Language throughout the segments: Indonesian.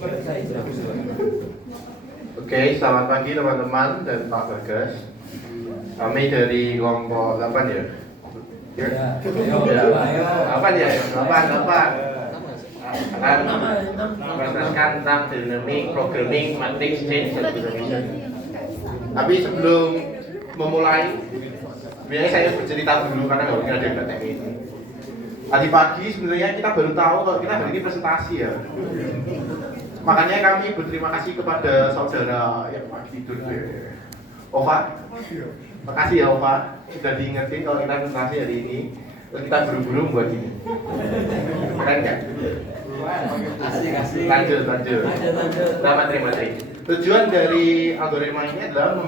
Oke, selamat pagi teman-teman dan Pak Bagas. Kami dari kelompok 8 ya. Ya. 8 ya, 8. Akan membahaskan tentang dynamic programming matrix change dan Indonesia. Tapi sebelum memulai, biasanya saya bercerita dulu karena nggak mungkin ada yang nggak ini. Tadi pagi sebenarnya kita baru tahu kalau kita hari ini presentasi ya. Makanya kami berterima kasih kepada saudara yang pagi tidur Ova. Makasih ya Ova, sudah diingetin kalau kita presentasi hari ini. Terus kita buru-buru buat ini. Keren nggak? Asik. Lanjut. Nah, materi. Tujuan dari algoritma ini adalah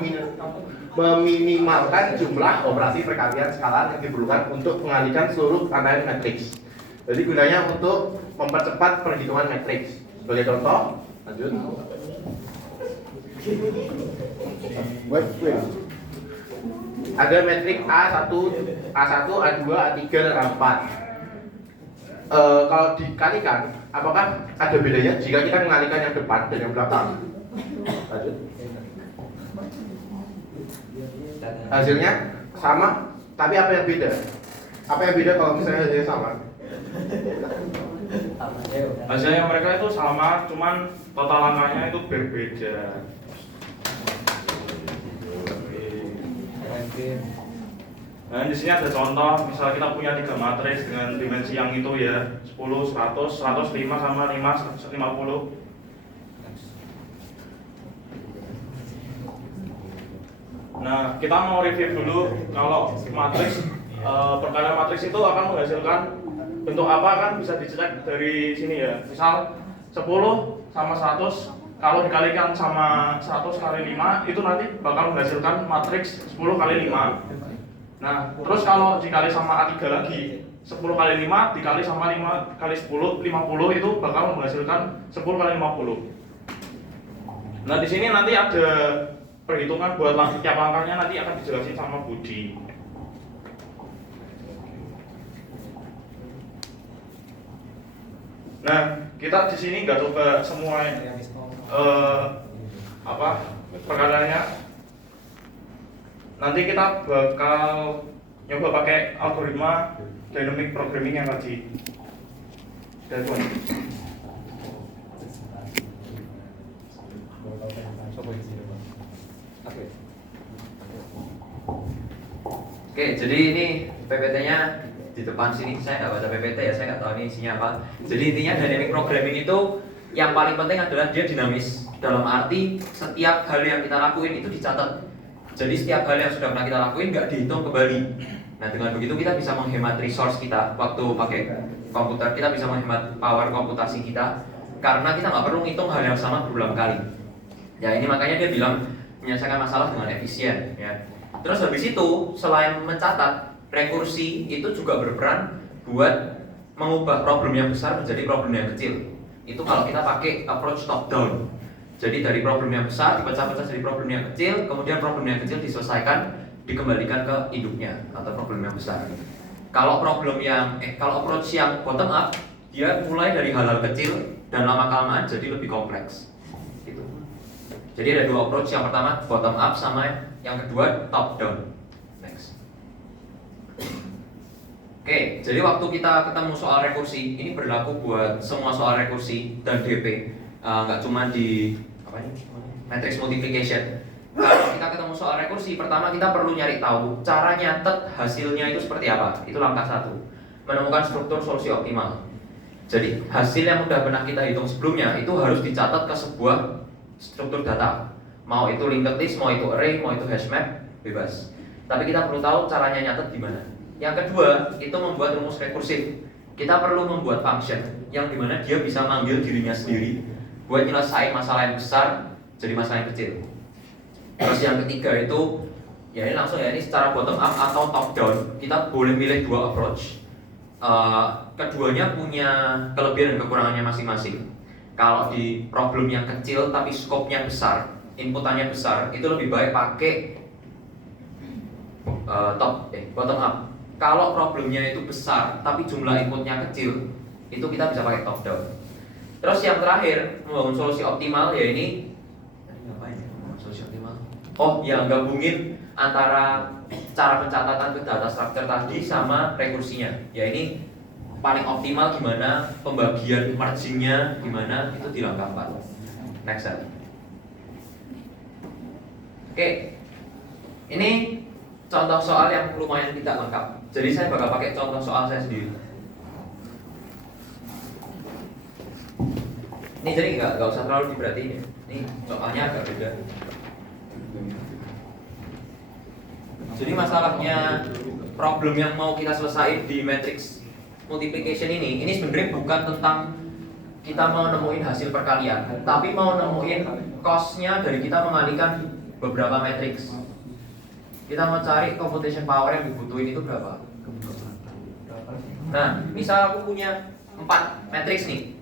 meminimalkan jumlah operasi perkalian skalar yang diperlukan untuk mengalihkan seluruh rangkaian matriks. Jadi gunanya untuk mempercepat perhitungan matriks. Sebagai contoh, lanjut. Wait. Ada metrik A1, A2, A3, dan A4. Kalau dikalikan, apakah ada bedanya jika kita mengalihkan yang depan dan yang belakang? Lanjut. Hasilnya sama, tapi apa yang beda? Apa yang beda kalau misalnya hasilnya sama? Hasilnya mereka itu sama, cuman total angkanya itu berbeda. Nah, di sini ada contoh, misal kita punya 3 matriks dengan dimensi yang itu ya, 10, 100, 105 sama 5, 150. Nah, kita mau review dulu kalau matriks perkalian matriks itu akan menghasilkan bentuk apa kan bisa dicek dari sini ya. Misal 10 sama 100 kalau dikalikan sama 100 kali 5 itu nanti bakal menghasilkan matriks 10 kali 5. Nah, terus kalau dikali sama A3 lagi 10 kali 5 dikali sama 5 kali 10, 50 itu bakal menghasilkan 10 kali 50. Nah, di sini nanti ada perhitungan buat tiap langkahnya nanti akan dijelasin sama Budi. Nah, kita di sini nggak coba semua perkaranya. Nanti kita bakal nyoba pakai algoritma dynamic programming yang tadi. Dan Oke, jadi ini PPT-nya di depan sini. Saya nggak baca PPT ya, saya nggak tahu ini isinya apa. Jadi intinya dynamic programming itu yang paling penting adalah dia dinamis. Dalam arti setiap hal yang kita lakuin itu dicatat. Jadi setiap hal yang sudah pernah kita lakuin nggak dihitung kembali. Nah, dengan begitu kita bisa menghemat resource kita waktu pakai komputer. Kita bisa menghemat power komputasi kita karena kita nggak perlu ngitung hal yang sama berulang kali. Ya, ini makanya dia bilang menyelesaikan masalah dengan efisien ya. Terus habis itu selain mencatat, rekursi itu juga berperan buat mengubah problem yang besar menjadi problem yang kecil. Itu kalau kita pakai approach top down. Jadi dari problem yang besar dipecah-pecah jadi problem yang kecil, kemudian problem yang kecil diselesaikan, dikembalikan ke induknya atau problem yang besar. Kalau approach yang bottom up, dia mulai dari hal-hal kecil dan lama-kelamaan jadi lebih kompleks. Gitu. Jadi ada 2 approach, yang pertama bottom up sama yang kedua top down. Next. Oke, jadi waktu kita ketemu soal rekursi, ini berlaku buat semua soal rekursi dan DP, nggak cuma di matrix multiplication. Kalau kita ketemu soal rekursi, pertama kita perlu nyari tahu cara nyatet hasilnya itu seperti apa. Itu langkah 1. Menemukan struktur solusi optimal. Jadi hasil yang udah pernah kita hitung sebelumnya itu harus dicatat ke sebuah struktur data. Mau itu linked list, mau itu array, mau itu hash map, bebas. Tapi kita perlu tahu caranya nyatet gimana. Yang kedua, itu membuat rumus rekursif. Kita perlu membuat function yang dimana dia bisa manggil dirinya sendiri buat nyelesain masalah yang besar jadi masalah yang kecil. Terus yang ketiga itu, ya ini langsung ya, ini secara bottom up atau top down. Kita boleh pilih 2 approach. Keduanya punya kelebihan dan kekurangannya masing-masing. Kalau di problem yang kecil tapi scope-nya besar, inputannya besar, itu lebih baik pakai bottom up. Kalau problemnya itu besar tapi jumlah inputnya kecil, itu kita bisa pakai top down. Terus yang terakhir, membangun solusi optimal ya ini ngapain ya? Membangun solusi optimal. Oh, yang gabungin antara cara pencatatan ke data structure tadi sama rekursinya. Ya ini paling optimal gimana, pembagian margin-nya gimana, itu dilengkapkan. Next slide. Oke. Ini contoh soal yang lumayan tidak lengkap. Jadi saya bakal pakai contoh soal saya sendiri. Ini jadi nggak usah terlalu diperhatiin ya. Ini soalnya agak beda. Jadi masalahnya problem yang mau kita selesai di matrix multiplication ini sebenarnya bukan tentang kita mau nemuin hasil perkalian, tapi mau nemuin cost-nya dari kita mengalihkan beberapa matrix. Kita mau cari computation power yang dibutuhin itu berapa. Nah, misal aku punya 4 matrix nih,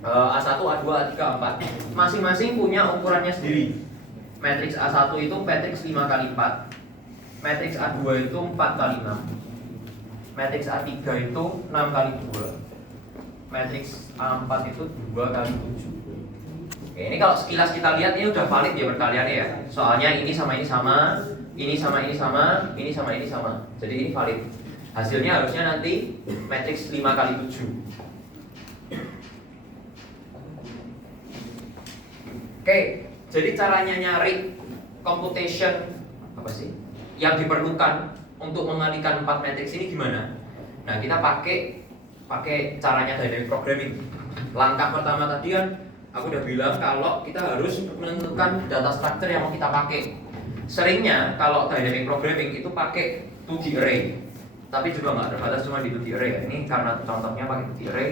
A1, A2, A3, A4. Masing-masing punya ukurannya sendiri. Matrix A1 itu matrix 5 kali 4. Matrix A2 itu 4 kali 6. Matrix A3 itu 6 kali 2. Matrix A4 itu 2 kali 7. Oke, ini kalau sekilas kita lihat ini udah valid ya perkaliannya ya. Soalnya ini sama ini sama, ini sama ini sama, ini sama ini sama. Jadi ini valid. Hasilnya harusnya nanti matrix 5 kali 7. Oke, jadi caranya nyari computation apa sih yang diperlukan untuk mengalihkan 4 matriks ini gimana? Nah, kita pakai caranya dynamic programming. Langkah pertama tadi kan aku udah bilang kalau kita harus menentukan data structure yang mau kita pakai. Seringnya kalau dynamic programming itu pakai 2D array. Tapi juga nggak terbatas cuma di 2D array ya. Ini karena contohnya pakai 2D array,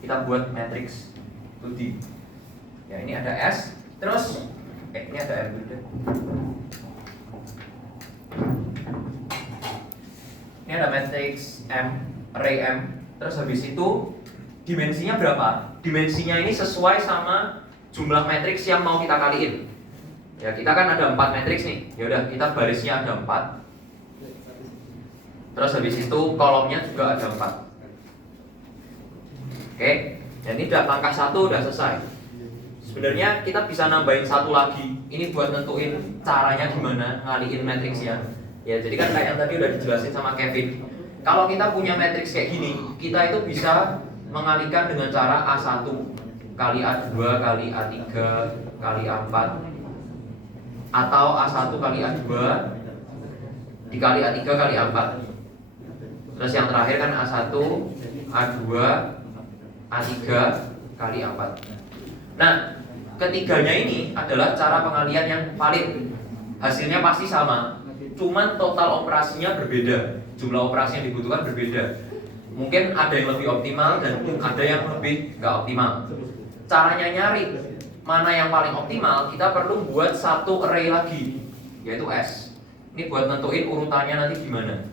kita buat matrix 2D. Ya, ini ada S. Terus, ini ada M juga. Ini ada matrix M, array M. Terus habis itu dimensinya berapa? Dimensinya ini sesuai sama jumlah matrix yang mau kita kaliin. Ya, kita kan ada 4 matrix nih. Ya udah, kita barisnya ada 4. Terus habis itu kolomnya juga ada 4. Oke, jadi langkah 1 udah selesai. Sebenarnya kita bisa nambahin satu lagi. Ini buat nentuin caranya gimana ngaliin matriksnya. Ya, jadi kan kayak yang tadi udah dijelasin sama Kevin. Kalau kita punya matriks kayak gini, kita itu bisa mengalihkan dengan cara A1 kali A2 kali A3 kali A4 atau A1 kali A2 dikali A3 kali A4. Terus yang terakhir kan A1 A2 A3 kali A4. Nah, ketiganya ini adalah cara pengalihan yang valid. Hasilnya pasti sama, cuman total operasinya berbeda. Jumlah operasi yang dibutuhkan berbeda. Mungkin ada yang lebih optimal dan ada yang lebih nggak optimal. Caranya nyari mana yang paling optimal, kita perlu buat satu array lagi, yaitu S. Ini buat nentuin urutannya nanti gimana.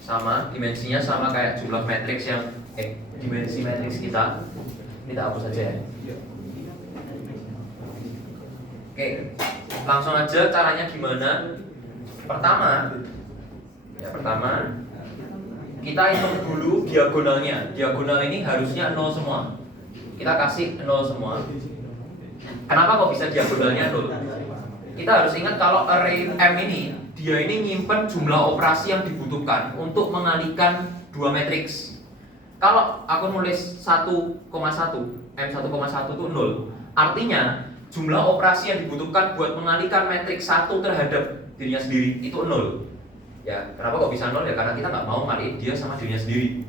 Sama, dimensinya sama kayak jumlah matriks yang dimensi matriks kita. Ini tak hapus saja ya. Oke, langsung aja caranya gimana. Pertama kita hitung dulu diagonalnya. Diagonal ini harusnya 0 semua. Kita kasih 0 semua. Kenapa kok bisa diagonalnya 0? Kita harus ingat kalau array M ini, dia ini nyimpen jumlah operasi yang dibutuhkan untuk mengalihkan 2 matriks. Kalau aku nulis 1,1, M1,1 itu 0. Artinya jumlah operasi yang dibutuhkan buat mengalihkan matriks 1 terhadap dirinya sendiri itu 0. Ya, kenapa kok bisa 0? Ya karena kita nggak mau ngalihin dia sama dirinya sendiri.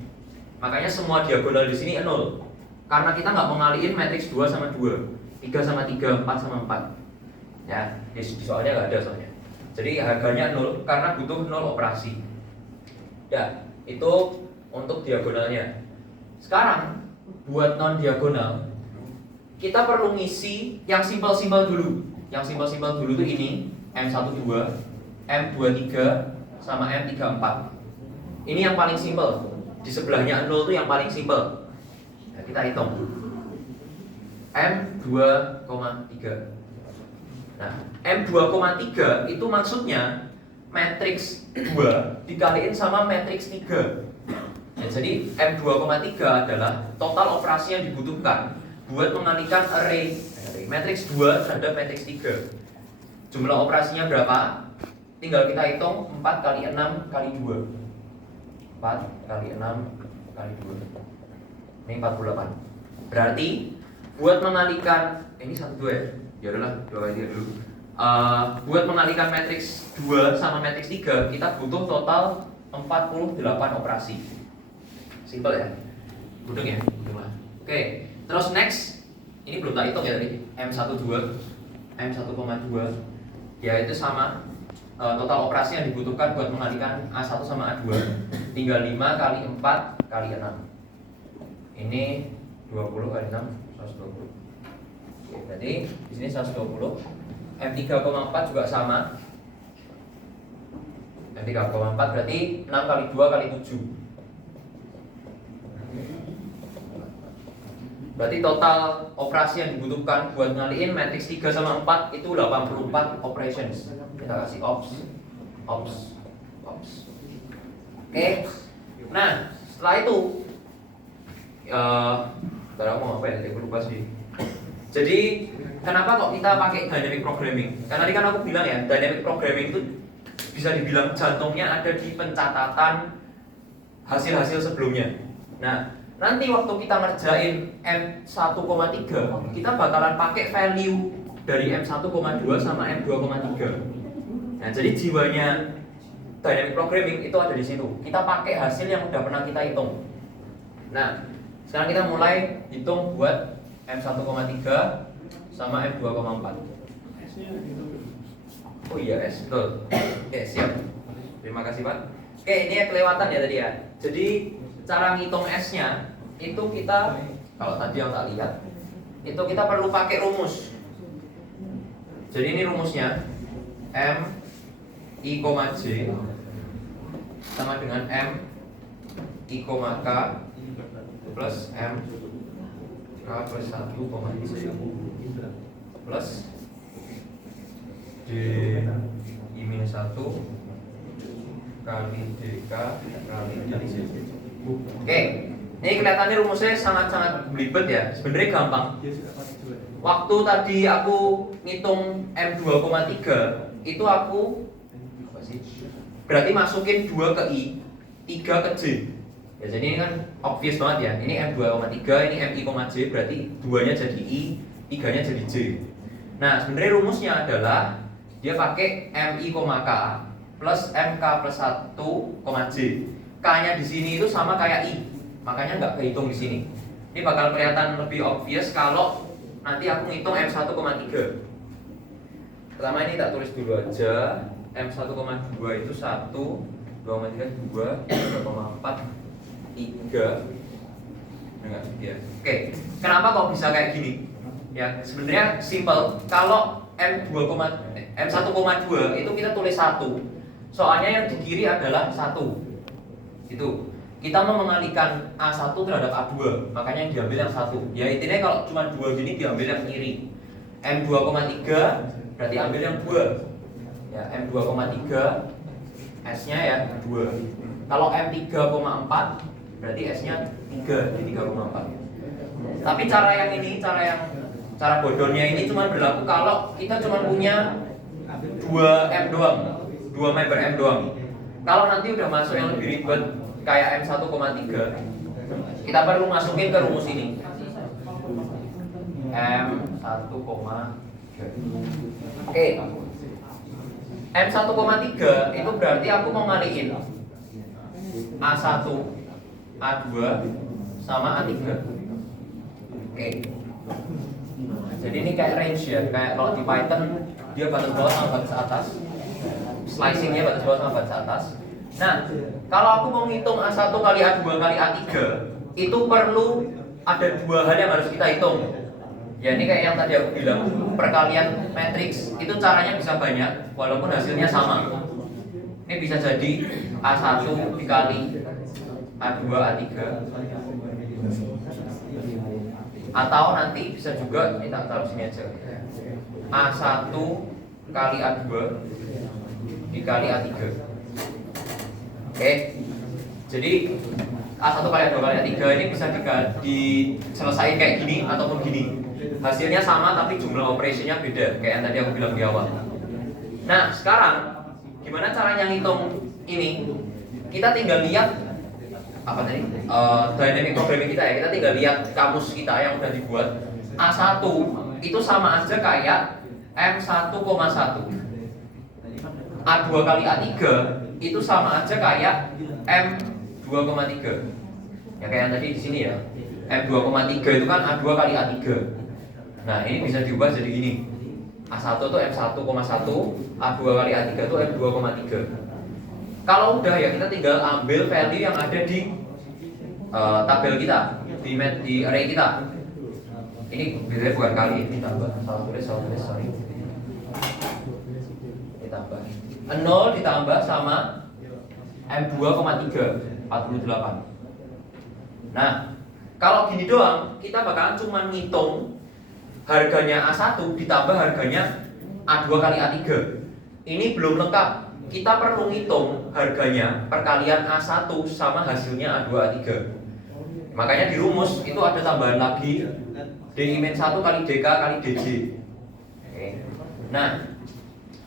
Makanya semua diagonal di sini 0. Karena kita nggak mau ngalihin matriks 2 sama 2, 3 sama 3, 4 sama 4. Ya, di soalnya nggak ada soalnya. Jadi harganya 0 karena butuh 0 operasi. Ya, itu untuk diagonalnya. Sekarang buat non diagonal kita perlu ngisi yang simpel-simpel dulu. Yang simpel-simpel dulu tuh ini M12, M23 sama M34. Ini yang paling simpel. Di sebelahnya 0 tuh yang paling simpel. Nah, kita hitung M2,3. Nah, M2,3 itu maksudnya matriks 2 dikaliin sama matriks 3. Ya, jadi M2,3 adalah total operasi yang dibutuhkan buat mengalihkan array matriks 2 terhadap matriks 3. Jumlah operasinya berapa? Tinggal kita hitung 4 kali 6 kali 2. 4 kali 6 kali 2. Ini 48. Berarti buat mengalihkan ini 1 2 ya. Ya udahlah, 2 kali 3 dulu. Buat mengalihkan matriks 2 sama matriks 3 kita butuh total 48 operasi. Simple ya? Mudeng ya? Mudeng lah. Oke, terus next. Ini belum tak hitung ya tadi. M12 M1,2 ya itu sama. Total operasi yang dibutuhkan buat mengalihkan A1 sama A2 tinggal 5 kali 4 kali 6. Ini 20 kali 6 120. Oke, berarti di sini 120. M3,4 juga sama. M3,4 berarti 6 kali 2 kali 7. Berarti total operasi yang dibutuhkan buat ngalihin matriks 3 sama 4 itu 84 operations. Kita kasih ops. Oke. Nah, setelah itu bentar aku mau ngapain tadi, aku lupa sih. Jadi, kenapa kok kita pakai dynamic programming? Karena tadi kan aku bilang ya, dynamic programming itu bisa dibilang jantungnya ada di pencatatan hasil-hasil sebelumnya. Nah, nanti waktu kita ngerjain M1,3 kita bakalan pakai value dari M1,2 sama M2,3. Nah, jadi jiwanya dynamic programming itu ada di situ. Kita pakai hasil yang udah pernah kita hitung. Nah, sekarang kita mulai hitung buat M1,3 sama M2,4. Oh iya, S, betul. Oke, siap. Terima kasih, Pak. Oke, ini ya kelewatan ya tadi ya. Jadi cara ngitung S-nya itu kita, kalau tadi yang tak lihat, itu kita perlu pakai rumus. Jadi ini rumusnya M I, J sama dengan M I, K plus M K plus 1, J plus D I minus 1 kali DK kali D. Oke, ini kelihatannya rumusnya sangat-sangat belibet ya. Sebenarnya gampang. Waktu tadi aku ngitung M2,3 itu aku apa sih? Berarti masukin 2 ke I, 3 ke J. Ya, jadi ini kan obvious banget ya. Ini M2,3, ini MI, J, berarti 2-nya jadi I, 3-nya jadi J. Nah, sebenarnya rumusnya adalah dia pakai MI, K plus MK plus 1, J. K-nya di sini itu sama kayak I. Makanya nggak kehitung di sini. Ini bakal kelihatan lebih obvious kalau nanti aku ngitung M1,3. Pertama ini tak tulis dulu aja. M1,2 itu 1, 2,3, 2, 3,4, 3. Enggak, ya. Oke, kenapa kok bisa kayak gini? Ya, sebenarnya simple. Kalau M1,2 itu kita tulis 1. Soalnya yang di kiri adalah 1. Itu. Kita mau mengalihkan A1 terhadap A2, makanya yang diambil yang 1. Ya intinya kalau cuma 2 gini diambil yang kiri. M2,3 berarti ambil yang 2. Ya, M2,3 S-nya ya 2. Kalau M3,4 berarti S-nya 3, di 3,4. Tapi cara yang ini, cara bodohnya ini cuma berlaku kalau kita cuma punya 2 M doang, 2 member M doang. Kalau nanti udah masuk yang lebih ribet kayak M1,3, kita perlu masukin ke rumus ini. M1,3. Oke. M1,3 itu berarti aku mau ngalihin A1, A2 sama A3. Oke. Jadi ini kayak range ya, kayak kalau di Python dia batas bawah sama batas atas. Slicingnya batas bawah sama batas atas. Nah, kalau aku mau ngitung A1 kali A2 kali A3, itu perlu ada 2 hal yang harus kita hitung. Ya ini kayak yang tadi aku bilang, perkalian matriks itu caranya bisa banyak walaupun hasilnya sama. Ini bisa jadi A1 dikali A2 A3, atau nanti bisa juga, ini tak taruh sini aja, A1 kali A2 dikali A3. Oke, jadi A1 kali A2 kali A3 ini bisa diselesaikan kayak gini ataupun gini. Hasilnya sama tapi jumlah operasinya beda, kayak yang tadi aku bilang di awal. Nah, sekarang gimana caranya ngitung ini? Kita tinggal lihat apa tadi? Dynamic programming kita ya. Kita tinggal lihat kamus kita yang udah dibuat. A1 itu sama aja kayak M1,1. A2 kali A3 itu sama aja kayak M2,3. Ya kayak yang tadi di sini ya. M2,3 itu kan A2 kali A3. Nah, ini bisa diubah jadi ini. A1 itu M1,1, A2 kali A3 itu M2,3. Kalau udah ya kita tinggal ambil value yang ada di tabel kita, di array kita. Ini biasanya bukan kali, ini tambah. Salah tulis, sorry. Ditambah 0 ditambah sama M2,3 48. Nah, kalau gini doang, kita bakalan cuma ngitung harganya A1 ditambah harganya A2 kali A3. Ini belum lengkap. Kita perlu ngitung harganya perkalian A1 sama hasilnya A2 A3. Makanya di rumus itu ada tambahan lagi D-1 kali DK kali DJ. Oke. Nah,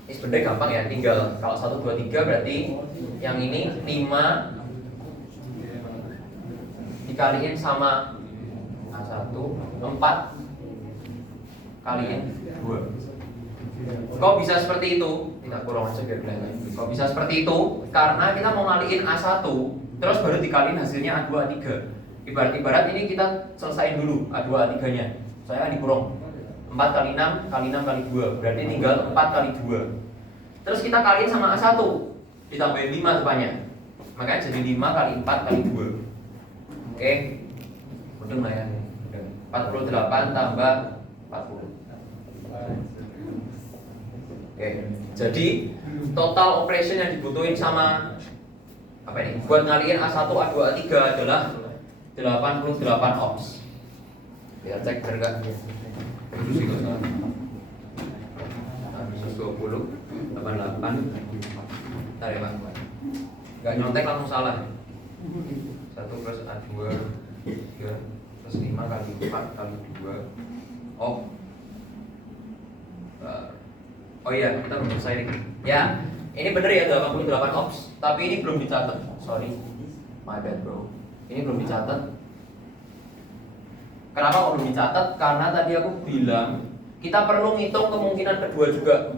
ini sebenarnya gampang ya, tinggal kalau 1, 2, 3 berarti yang ini 5 dikaliin sama A1 4 kaliin 2. Kok bisa seperti itu? Kita kurang aja biar kelihatan. Kok bisa seperti itu? Karena kita mau ngaliin A1 terus baru dikaliin hasilnya A2 A3. Ibarat ini kita selesaiin dulu A2 A3 nya. Saya kan dikurung 4 kali 6 kali 6 kali 2. Berarti tinggal 4 kali 2. Terus kita kaliin sama A1 ditambahin 5 rupanya. Makanya jadi 5 kali 4 kali 2. Oke. Udah lah ya. 48 tambah 40. Oke. Jadi total operation yang dibutuhin sama apa ini? Buat ngaliin A1, A2, A3 adalah 88 ops. Kita cek benar enggak? Terus itu salah. 120 88. Bentar ya, Pak. Enggak nyontek langsung salah. 1 plus A2 3 plus 5 kali 4 kali 2. Oh iya, kita belum selesai nih. Ya, ini bener ya 88 ops, tapi ini belum dicatat. Sorry, my bad bro. Ini belum dicatat. Kenapa kok belum dicatat? Karena tadi aku bilang kita perlu ngitung kemungkinan kedua juga.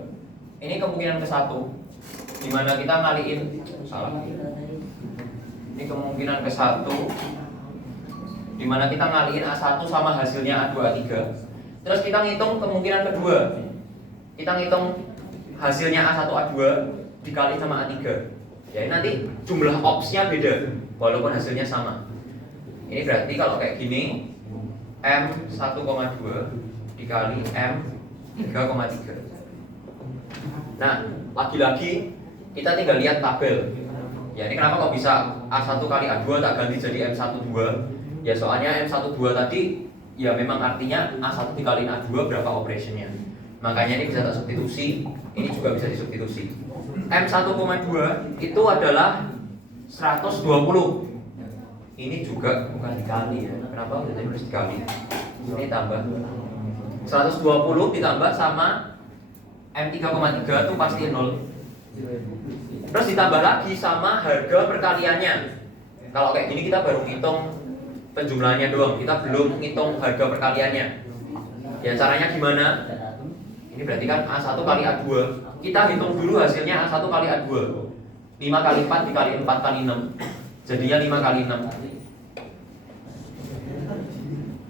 Ini kemungkinan ke-1, dimana kita ngaliin salah. Ini kemungkinan ke-1, dimana kita ngaliin A1 sama hasilnya A2 A3. Terus kita ngitung kemungkinan kedua. Kita ngitung hasilnya A1 A2 dikali sama A3. Ya ini nanti jumlah opsnya beda walaupun hasilnya sama. Ini berarti kalau kayak gini M1,2 dikali M3,3. Nah, lagi-lagi kita tinggal lihat tabel. Ya ini kenapa kok bisa A1 kali A2 tak ganti jadi M12? Ya soalnya M12 tadi ya memang artinya A1 dikali A2 berapa operationnya. Makanya ini bisa tak substitusi, ini juga bisa disubstitusi. M1,2 itu adalah 120. Ini juga bukan dikali ya. Kenapa udah harus dikali? Ini tambah 120 ditambah sama M3,3 itu pasti 0. Terus ditambah lagi sama harga perkaliannya. Kalau kayak gini kita baru ngitung penjumlahannya doang, kita belum ngitung harga perkaliannya. Ya caranya gimana? Ini berarti kan A1 kali A2. Kita hitung dulu hasilnya A1 kali A2. 5 kali 4 dikali 4 kali 6. Jadinya 5 kali 6.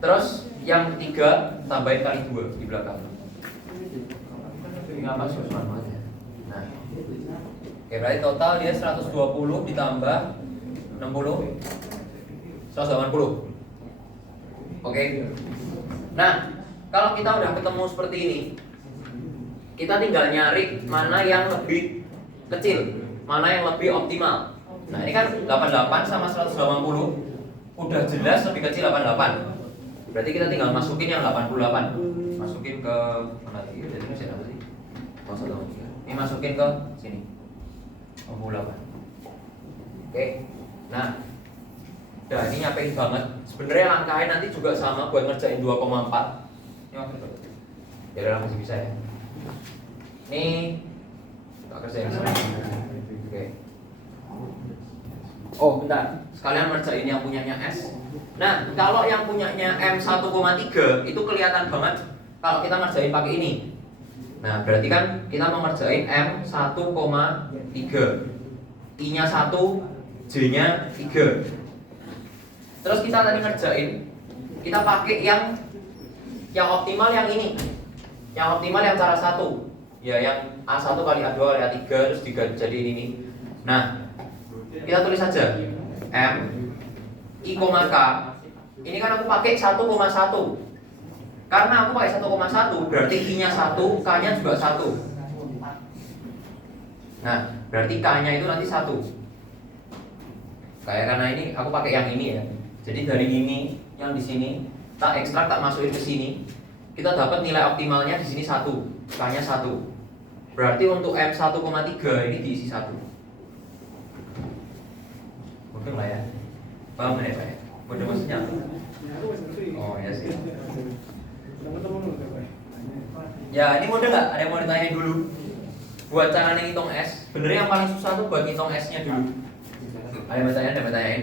Terus yang ketiga tambahin kali 2 di belakang. Ini nggak masuk semuanya. Nah, oke, berarti total dia 120 ditambah 60 180. Oke. Nah, kalau kita udah ketemu seperti ini, kita tinggal nyari mana yang lebih kecil, mana yang lebih optimal. Nah, ini kan 88 sama 180 udah jelas lebih kecil 88. Berarti kita tinggal masukin yang 88. Masukin ke mana lagi? Jadi ini apa sih? Ini masukin ke sini. 88. Oke. Nah, Nah ini nyapein banget. Sebenarnya langkahnya nanti juga sama buat ngerjain 2,4. Ini waktu itu. Ya udah masih bisa ya. Ini tak kerjain sama. Oke. Oh bentar, sekalian ngerjain yang punyanya S. Nah kalau yang punyanya M 1,3 itu kelihatan banget kalau kita ngerjain pakai ini. Nah berarti kan kita mau ngerjain M 1,3, I nya 1, J nya 3. Terus kita tadi ngerjain, kita pakai yang optimal yang ini. Yang optimal yang cara 1. Ya yang A1 kali A2 kali A3 terus jadi ini. Nah kita tulis saja M I, K. Ini kan aku pakai 1,1. Karena aku pakai 1,1 berarti I nya 1, K nya juga 1. Nah berarti K nya itu nanti 1. Kayak karena ini aku pakai yang ini ya. Jadi dari ini yang di sini tak ekstrak, tak masukin ke sini, kita dapat nilai optimalnya di sini 1, K nya 1. Berarti untuk M 1,3 ini diisi 1. Mungkin lah ya. Paham ya Pak ya? Mudah maksudnya apa? Oh ya sih. Ya ini mudah nggak? Ada yang mau ditanya dulu? Buat cara ngitung S, sebenarnya yang paling susah tuh buat ngitung S nya dulu. Ada yang bertanyain?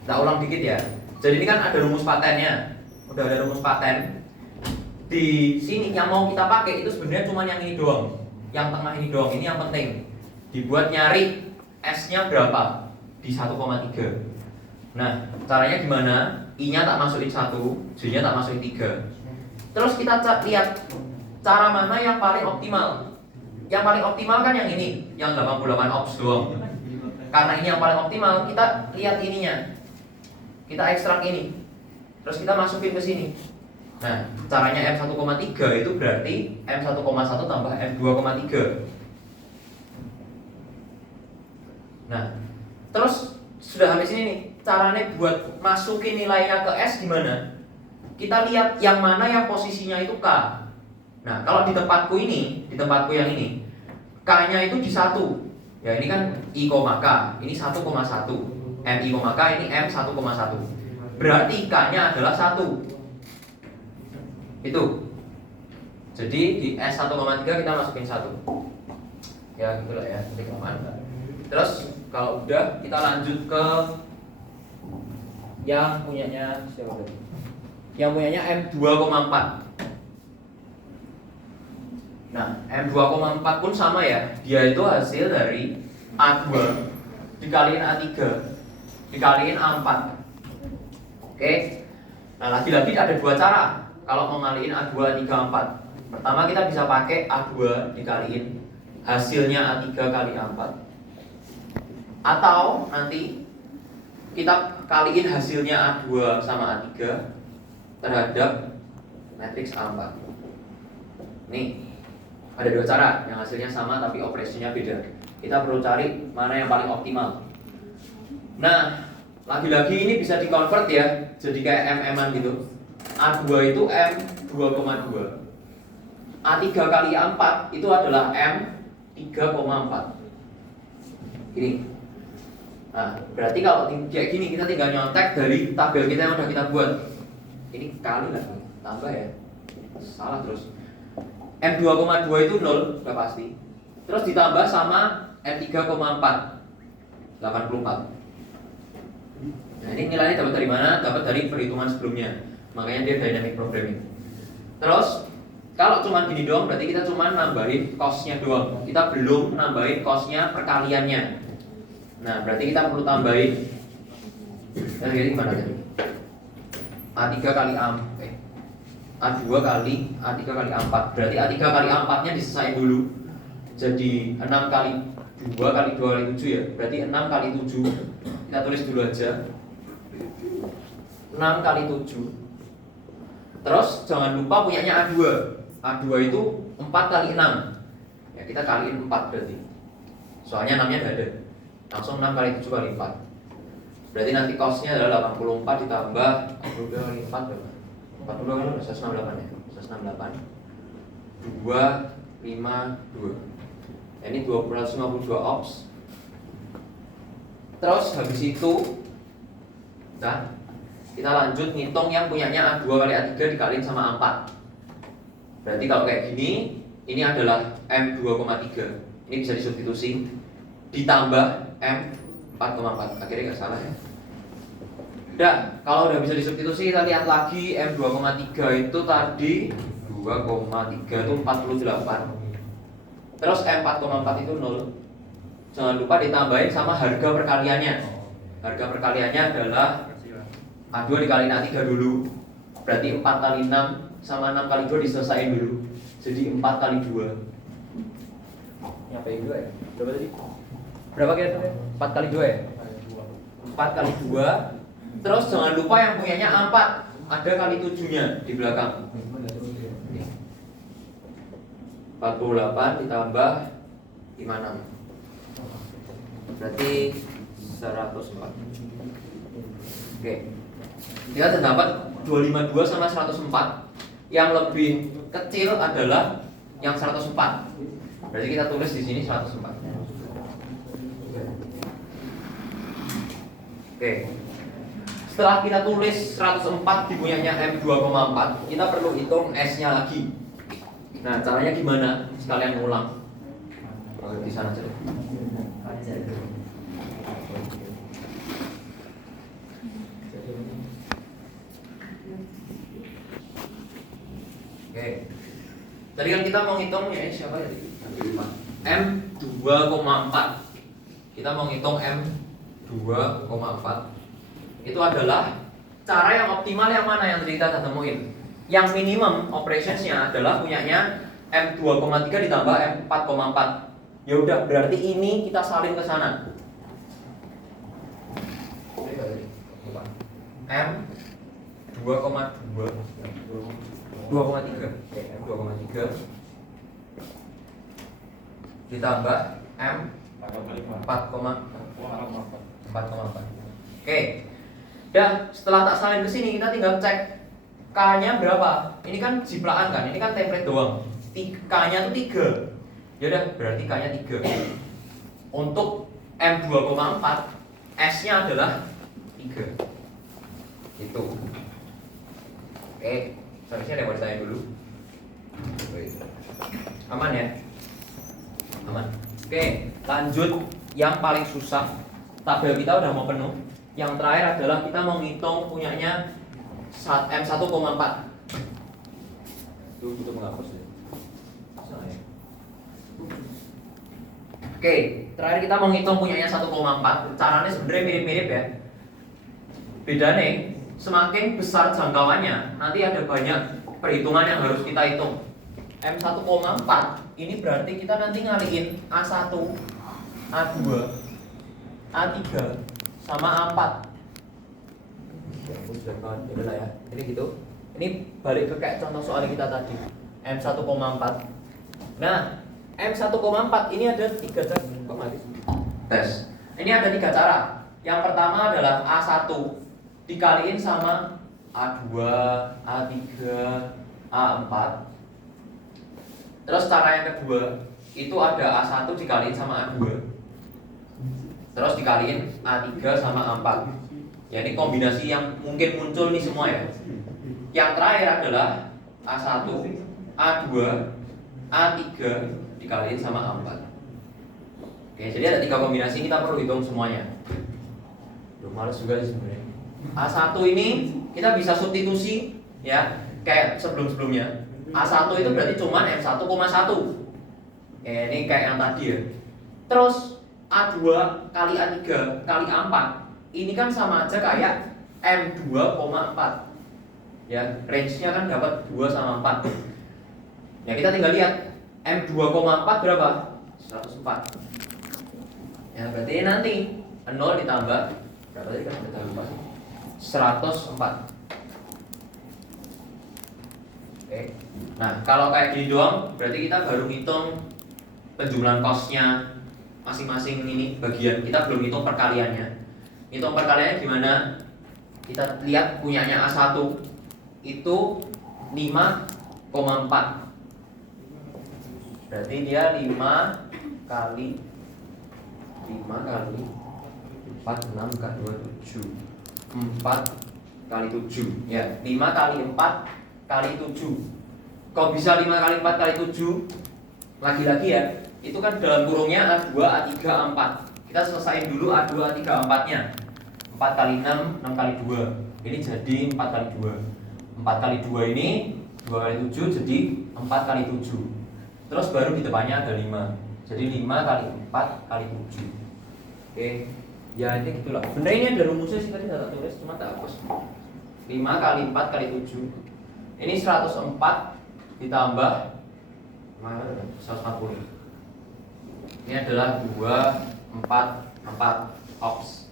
Kita ulang dikit ya. Jadi ini kan ada rumus patennya. Udah ada rumus paten. Di sini yang mau kita pakai itu sebenarnya cuma yang ini doang. Yang tengah ini doang. Ini yang penting. Dibuat nyari S-nya berapa? Di 1,3. Nah, caranya gimana? I-nya tak masukin 1, J-nya tak masukin 3. Terus kita lihat cara mana yang paling optimal. Yang paling optimal kan yang ini, yang 88 ops doang. Karena ini yang paling optimal, kita lihat ininya. Kita ekstrak ini. Terus kita masukin ke sini. Nah, caranya M1,3 itu berarti M1,1 tambah M2,3. Nah, terus sudah habis ini nih. Caranya buat masukin nilainya ke S gimana? Kita lihat yang mana yang posisinya itu K. Nah, kalau di tempatku yang ini, K-nya itu di 1. Ya, ini kan I, K, ini 1,1. M, I, K, ini M 1,1. Berarti K-nya adalah 1. Itu. Jadi di S 1,3 kita masukin 1. Ya, gitulah ya, titik aman. Terus kalau udah kita lanjut ke yang punyanya siapa tadi? Yang punyanya M2,4. Nah, M2,4 pun sama ya. Dia itu hasil dari A2 dikaliin A3 dikaliin A4. Oke. Nah, lagi-lagi ada dua cara kalau mau ngaliin A2, A3, A4. Pertama kita bisa pakai A2 dikaliin hasilnya A3 kali A4. Atau nanti kita kaliin hasilnya A2 sama A3 terhadap matriks A4. Nih, ada dua cara yang hasilnya sama tapi operasinya beda. Kita perlu cari mana yang paling optimal. Nah, lagi-lagi ini bisa dikonvert ya, jadi kayak MM-an gitu. A2 itu M 2,2. A3 kali A4 itu adalah M 3,4. Ini. Nah, berarti kalau kayak gini kita tinggal nyontek dari tabel kita yang udah kita buat. Ini kali lah, tambah ya. Salah terus. M 2,2 itu 0, udah pasti. Terus ditambah sama M 3,4, 84. Nah, ini nilainya dapat dari mana? Dapat dari perhitungan sebelumnya. Makanya dia dynamic programming. Terus kalau cuma gini doang berarti kita cuma nambahin cost-nya doang. Kita belum nambahin cost-nya perkaliannya. Nah, berarti kita perlu tambahin. Jadi gimana tadi? A3 kali A2 kali A3 kali A4. Berarti A3 kali A4-nya diselesain dulu. Jadi 6 kali 2 kali 2 kali 7 ya. Berarti 6 kali 7. Kita tulis dulu aja. 6 kali 7. Terus jangan lupa punyanya A2. A2 itu 4 kali 6. Ya, kita kaliin 4 berarti. Soalnya 6-nya gak ada. Langsung 6 kali 7 kali 4. Berarti nanti cost-nya adalah 84 ditambah 42 kali 4 berapa? 42 kali 168 ya? 168 252. Ini 252 ops. Terus habis itu Nah, kita lanjut ngitung yang punyanya A2 kali A3 dikaliin sama A4. Berarti kalau kayak gini, ini adalah M2,3. Ini bisa disubstitusi ditambah M4,4. Akhirnya nggak salah ya. Udah, kalau udah bisa disubstitusi kita lihat lagi M2,3 itu tadi 2,3 itu 48. Terus M4,4 itu 0. Jangan lupa ditambahin sama harga perkaliannya. Harga perkaliannya adalah A2 dikaliin A3 dulu. Berarti 4 kali 6 sama 6 kali 2 diselesain dulu. Jadi 4 kali 2. Nyapain 2 ya? Berapa tadi? Berapa kira-kira? 4 kali 2 ya? 4 kali 2. Terus jangan lupa yang punyanya A4. Ada kali 7-nya di belakang. 48 ditambah 56. Berarti 104. Oke. Kita terdapat 252 sama 104. Yang lebih kecil adalah yang 104. Berarti kita tulis di sini 104. Oke. Setelah kita tulis 104 di punyanya M2,4, kita perlu hitung S-nya lagi. Nah, caranya gimana? Sekalian ngulang. Di sana aja. Oke. Tadi kan kita mau ngitung ya siapa ya? M2,4. Kita mau ngitung M2,4. Itu adalah cara yang optimal yang mana yang tadi kita temuin. Yang minimum operationsnya adalah punyanya M2,3 ditambah M4,4. Ya udah, berarti ini kita salin ke sana. M2,2 2,3 M2,3 ditambah M4,4. Oke. Dah, setelah tak salin ke sini kita tinggal cek K-nya berapa. Ini kan jiplakan kan, ini kan template doang. K-nya tuh 3. Ya udah, berarti K-nya 3. Untuk M2,4 S-nya adalah 3. Itu. Oke, seharusnya ada yang mau ditanya dulu. Aman ya? Aman. Oke, lanjut yang paling susah. Tabel kita udah mau penuh. Yang terakhir adalah kita mau ngitung punyanya M1,4. Itu butuh menghapus ya. Oke, terakhir kita mau ngitung punyanya 1,4. Caranya sebenarnya mirip-mirip ya. Bedanya semakin besar jangkauannya, nanti ada banyak perhitungan yang harus kita hitung. M1,4 ini berarti kita nanti ngalihin A1, A2, A3 sama A4. Ini lah ya. Ini gitu. Ini balik ke kayak contoh soal kita tadi. M1,4. Nah, M1,4 ini ada 3 cara. Kok mati? Tes. Ini ada 3 cara. Yang pertama adalah A1 dikaliin sama A2, A3, A4. Terus cara yang kedua itu ada A1 dikaliin sama A2. Terus dikaliin A3 sama A4. Ya, ini kombinasi yang mungkin muncul nih semua ya. Yang terakhir adalah A1, A2, A3 dikaliin sama A4. Oke, jadi ada 3 kombinasi, kita perlu hitung semuanya. Duh, males juga sih sebenarnya. A1 ini kita bisa substitusi ya, kayak sebelum-sebelumnya. A1 itu berarti cuma M1,1. Ini kayak yang tadi ya. Terus A2 kali A3 kali A4 ini kan sama aja kayak M2,4. Ya, range-nya kan dapat 2 sama 4. Ya, kita tinggal lihat M2,4 berapa? 104. Ya, berarti nanti 0 ditambah berapa tadi kan kita lupa. 104. Oke. Nah, kalau kayak gini doang berarti kita baru ngitung penjumlahan cost-nya masing-masing ini bagian. Kita belum hitung perkaliannya. Hitung perkaliannya gimana? Kita lihat punyanya A1 itu 5,4. Berarti dia 5 kali 4, 6 kali 2, 7. 4 kali 7 ya, 5 kali 4 kali 7. Kok bisa 5 kali 4 kali 7? Lagi-lagi ya, itu kan dalam kurungnya A2, A3, A4. Kita selesaiin dulu A2, A3, A4 nya. 4 kali 6, 6 kali 2. Ini jadi 4 kali 2. 4 kali 2 ini 2 kali 7 jadi 4 kali 7. Terus baru di depannya ada 5. Jadi 5 kali 4 kali 7. Oke. Ya ini gitulah. Benda ini ada rumusnya sih, tadi saya tulis cuma tak hapus. 5 kali 4 kali 7. Ini 104 ditambah 140. Ini adalah 244 ops.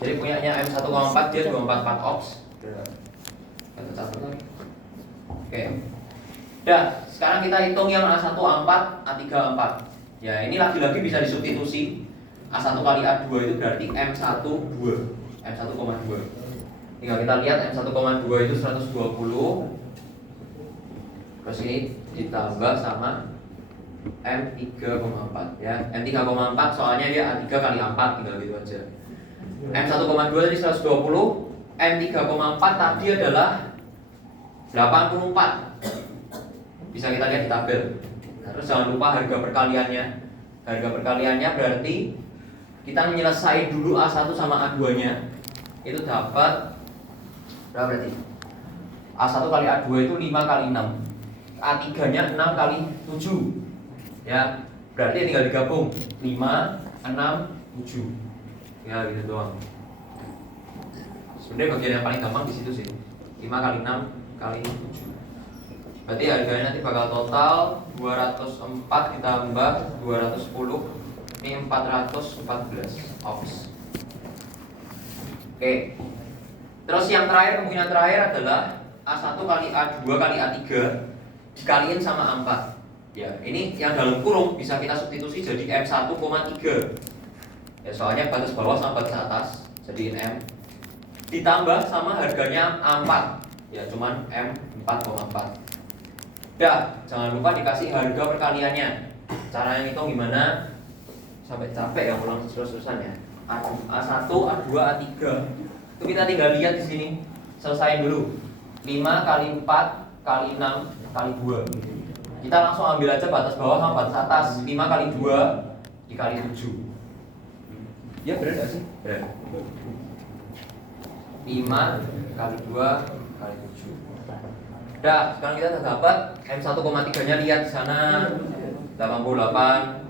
Jadi punyanya M1,4 dia 244 ops. Kita catat lagi. Oke. Dah, sekarang kita hitung yang A1 A4, A3 A4. Ya, ini lagi-lagi bisa disubstitusi. A1 kali A2 itu berarti M1 2. M1,2. Tinggal kita lihat M1,2 itu 120. Terus ini ditambah sama M3,4 ya. M3,4 soalnya dia A3 kali A4, tinggal gitu aja. M1,2 tadi 120, M3,4 tadi adalah 84. Bisa kita lihat di tabel. Terus jangan lupa harga perkaliannya. Harga perkaliannya berarti kita menyelesaikan dulu A1 sama A2-nya. Itu dapat berapa berarti? A1 kali A2 itu 5 kali 6. A3-nya 6 kali 7. Ya, berarti tinggal digabung 5, 6, 7. Ya, gitu doang. Sebenarnya bagian yang paling gampang di situ sih. 5 kali 6 kali 7. Berarti harganya nanti bakal total 204 ditambah 210. Ini 414 ops. Oke. Terus yang terakhir, kemungkinan terakhir adalah A1 kali A2 kali A3 dikaliin sama A4. Ya, ini yang dalam kurung bisa kita substitusi jadi M1,3. Ya, soalnya batas bawah sama batas atas jadiin M. Ditambah sama harganya A4. Ya, cuman M4,4. Dah, jangan lupa dikasih harga perkaliannya. Caranya ngitung gimana? Sampai capek ya ulang terus-terusan ya. A1, A2, A3. Itu kita tinggal lihat di sini. Selesain dulu. 5 kali 4 kali 6 kali 2. Kita langsung ambil aja batas bawah sama batas atas. 5 kali 2 dikali 7. Ya benar enggak sih? Benar. 5 kali 2 kali 7. Udah, sekarang kita sudah dapat M1,3-nya lihat di sana 88.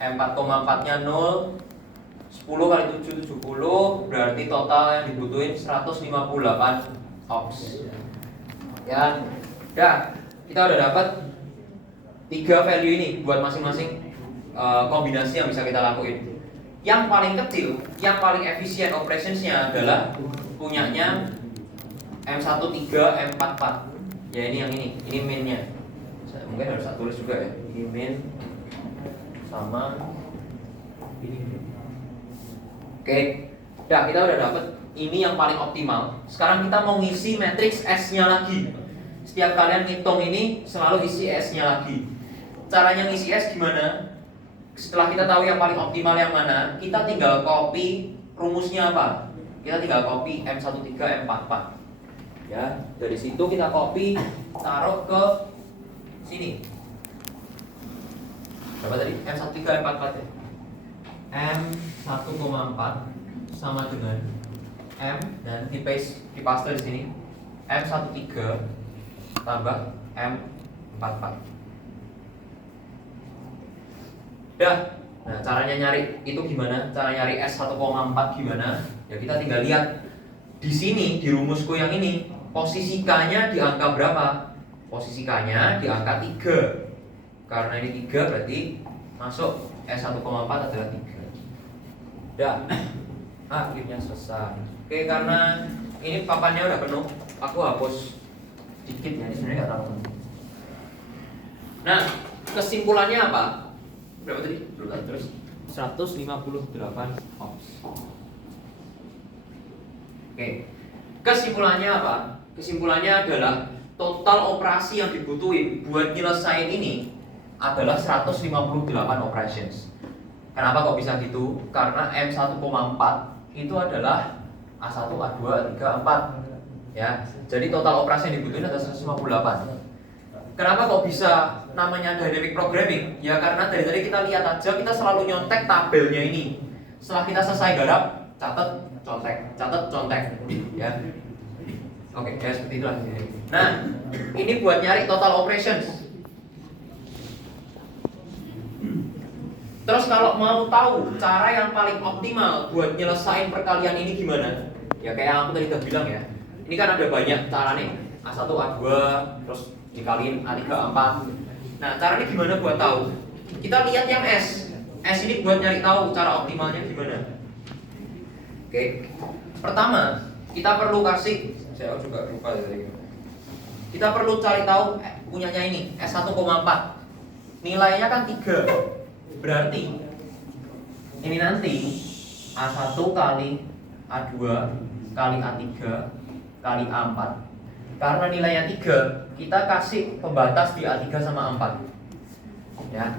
M4,4-nya 0. 10 kali 7 70, berarti total yang dibutuhin 158 ops. Ya. Udah, kita udah dapat 3 value ini buat masing-masing kombinasi yang bisa kita lakuin. Yang paling kecil, yang paling efisien operationsnya adalah punyanya M13, M44. Ya ini yang ini minnya. Saya mungkin harus tulis juga ya. Ini min sama ini. Oke. Nah, kita udah dapat ini yang paling optimal. Sekarang kita mau ngisi matriks S-nya lagi. Setiap kalian ngitung ini selalu isi S-nya lagi. Caranya ngisi S gimana? Setelah kita tahu yang paling optimal yang mana, kita tinggal copy rumusnya apa? Kita tinggal copy M13, M44. Ya, dari situ kita copy, taruh ke sini. Berapa tadi? M13, M44 ya? M1,4 sama dengan M dan di paste di sini. M13 tambah M44. Dah. Nah, caranya nyari itu gimana? Cara nyari S1,4 gimana? Ya kita tinggal lihat di sini di rumusku yang ini. Posisi K-nya di angka berapa? Posisi K-nya di angka 3. Karena ini 3 berarti masuk S1,4 adalah 3. Dah. Akhirnya selesai. Oke, karena ini papannya udah penuh, aku hapus dikit ya, ini sebenarnya nggak terlalu penting. Nah, kesimpulannya apa? Berapa tadi? Terus 158 ops. Oke. Kesimpulannya apa? Kesimpulannya adalah total operasi yang dibutuhin buat nyelesain ini adalah 158 operations. Kenapa kok bisa gitu? Karena M1,4 itu adalah A1, A2, A3, A4. Ya. Jadi total operasi yang dibutuhin ada 158. Kenapa kok bisa namanya dynamic programming? Ya karena dari tadi kita lihat aja, kita selalu nyontek tabelnya ini. Setelah kita selesai garap, catat, contek, ya. Oke, ya seperti itulah. Nah, ini buat nyari total operations. Terus kalau mau tahu cara yang paling optimal buat nyelesain perkalian ini gimana? Ya kayak yang aku tadi udah bilang ya. Ini kan ada banyak cara nih. A1, A2, terus dikaliin A3, A4. Nah, caranya gimana buat tahu? Kita lihat yang S. S ini buat nyari tahu cara optimalnya gimana. Oke. Pertama, kita perlu kasih, saya juga lupa tadi. Kita perlu cari tahu punyanya ini S1,4. Nilainya kan 3. Berarti ini nanti A1 kali A2 kali A3 kali A4. Karena nilainya 3, kita kasih pembatas di A3 sama A4. Ya.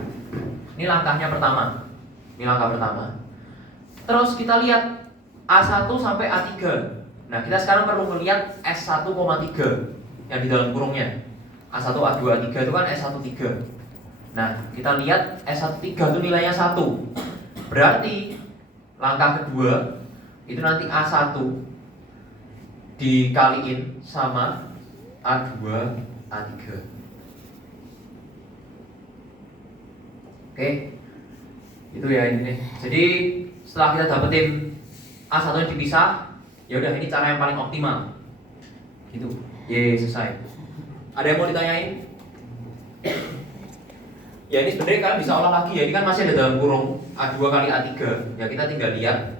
Ini langkahnya pertama. Ini langkah pertama. Terus kita lihat A1 sampai A3. Nah, kita sekarang perlu melihat S1,3 yang di dalam kurungnya. A1, A2, A3 itu kan S13. Nah, kita lihat S13 itu nilainya 1. Berarti langkah kedua itu nanti A1 dikaliin sama A2, A3. Oke. Itu ya ini nih. Jadi setelah kita dapetin A1 yang dipisah, ya udah ini cara yang paling optimal. Gitu. Ye, selesai. Ada yang mau ditanyain? Ya ini sebenarnya kalian bisa olah lagi ya, ini kan masih ada dalam kurung A2 kali A3. Ya kita tinggal lihat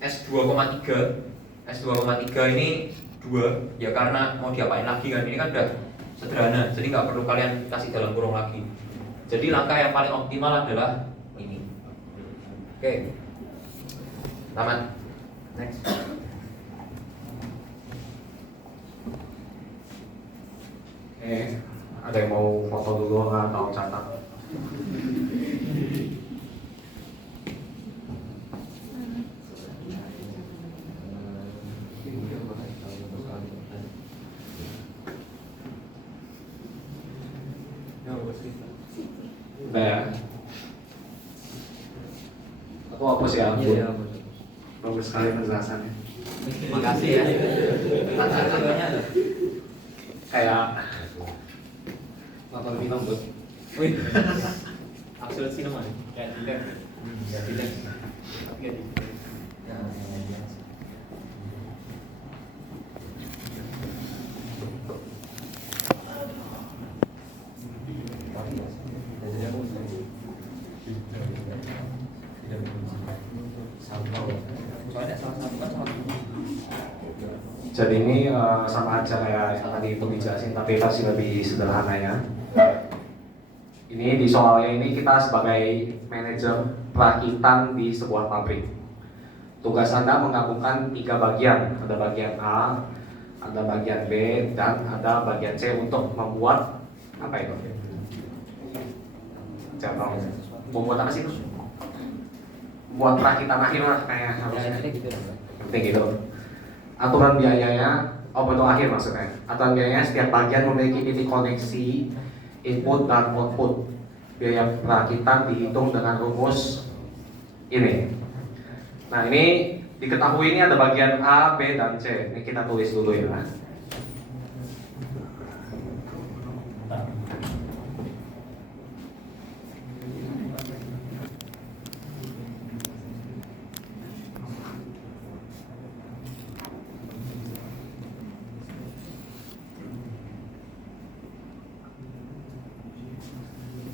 S2,3 ini 2. Ya karena mau diapain lagi kan, ini kan udah sederhana. Jadi nggak perlu kalian kasih dalam kurung lagi. Jadi langkah yang paling optimal adalah ini. Oke. Tamat. Next. Ada yang mau foto dulu nggak atau catat? Udah ya? Aku hapus ya? Iya, bagus sekali penjelasannya. makasih ya. Contohnya ada. Kayak nonton film bos. Wih. Absolut cinema. Ya, tidak. Ya, tidak. Ya, ya. Jadi ini sama aja kayak yang tadi itu dijelasin, tapi versi lebih sederhananya. Ini di soalnya ini kita sebagai manajer perakitan di sebuah pabrik. Tugas Anda menggabungkan 3 bagian, ada bagian A, ada bagian B, dan ada bagian C untuk membuat apa itu? Contoh, membuat apa sih itu? Buat perakitan akhir lah kayak harusnya. Penting gitu. Aturan biayanya, bentuk akhir maksudnya. Aturan biayanya setiap bagian memiliki titik koneksi input dan output. Biaya perakitan dihitung dengan rumus ini. Nah ini diketahui ini ada bagian A, B, dan C. Ini kita tulis dulu ya.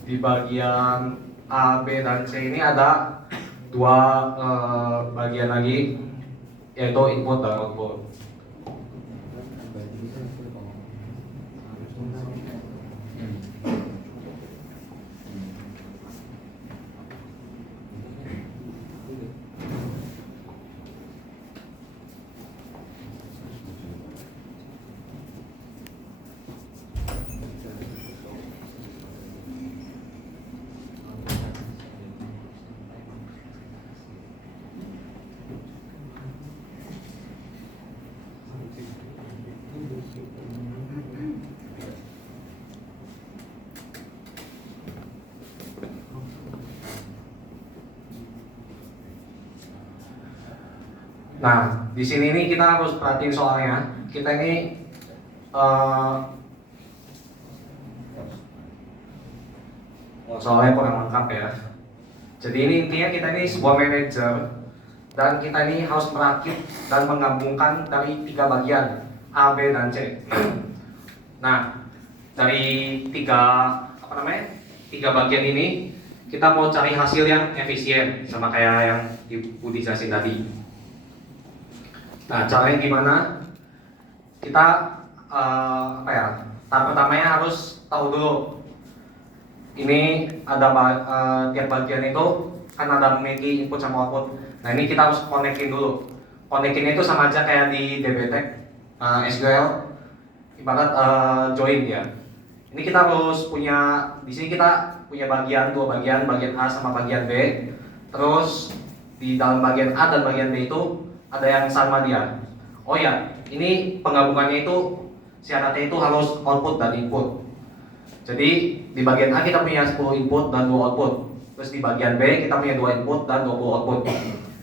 Di bagian A, B, dan C ini ada 2 bagian lagi, yaitu input dan output. Nah, di sini nih kita harus perhatiin soalnya kita ini soalnya kurang lengkap ya. Jadi ini intinya kita ini sebuah manajer dan kita ini harus merakit dan menggabungkan dari 3 bagian A, B, dan C. Nah, dari 3 bagian ini kita mau cari hasil yang efisien sama kayak yang Ibu dijelasin tadi. Nah, caranya gimana? Kita tahap pertamanya harus tahu dulu ini ada tiap bagian itu kan ada memiliki input sama output. Nah, ini kita harus konekin dulu. Konekin itu sama aja kayak di DBTech SQL ibarat join ya. Ini kita harus punya, di sini kita punya dua bagian A sama bagian B. Terus di dalam bagian A dan bagian B itu ada yang sama dia. Oh ya, ini penggabungannya itu syaratnya itu harus output dan input. Jadi di bagian A kita punya 10 input dan 2 output. Terus di bagian B kita punya 2 input dan 20 output.